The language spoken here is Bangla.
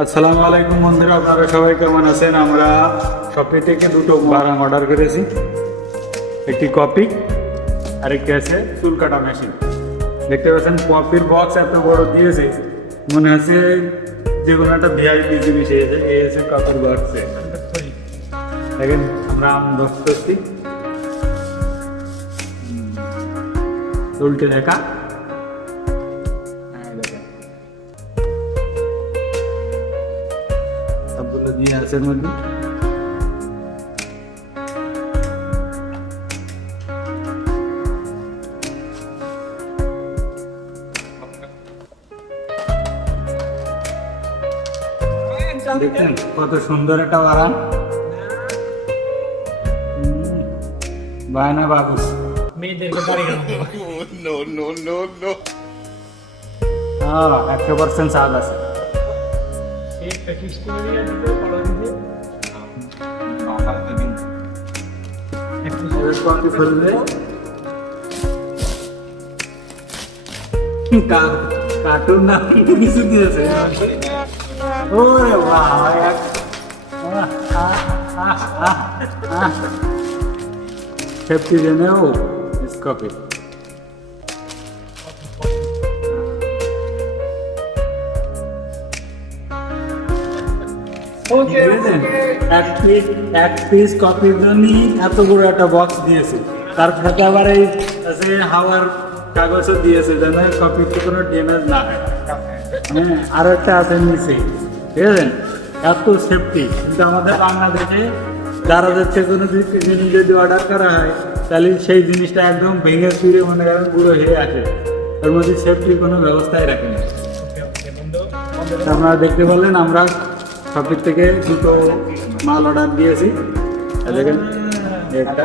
আসসালামু আলাইকুম বন্ধুরা, আপনারা সবাই কেমন আছেন? আমরা শপি থেকে দুটো বারাং অর্ডার করেছি, একটি কপি আর একটি আছে চুল কাটা মেশিন। দেখতে পাচ্ছেন কপির বক্স এত বড় দিয়েছে, মনে হচ্ছে যে কোনো একটা ভিআইপি জিনিস এসেছে। এই এসে কপির বক্সে দেখেন আমরা আনবক্স করছি। উল্টে দেখা সবগুলো দিয়ে আছে এর মধ্যে। দেখছেন কত সুন্দর একটা বারান, বায়না বাবুস মেয়েদেরকে বাড়ি গেল। 100% স্বাদ আছে। কপি ফেলবে কার্টুন না কিছু দিয়েছে। ওরে সেফটি জেনেও কপি এক পিস কপির জন্যই এত বড় একটা বক্স দিয়েছে। তার সাথে আবার এই যে হাওয়ার কাগজও দিয়েছে যেন কপিতে কোনো ড্যামেজ না হয়। হ্যাঁ, আরো একটা আছে নিচে, ঠিক আছে? এত সেফটি। কিন্তু আমাদের বাংলাদেশে যারা যাচ্ছে কোনো জিনিস যদি অর্ডার করা হয় তাহলে সেই জিনিসটা একদম ভেঙে চুরে মনে করেন পুরো হেরে আসে, ওর মধ্যে সেফটির কোনো ব্যবস্থাই রাখেনি। আপনারা দেখতে পারলেন আমরা শপের থেকে দুটো মাল অর্ডার দিয়েছি, দেখেন একটা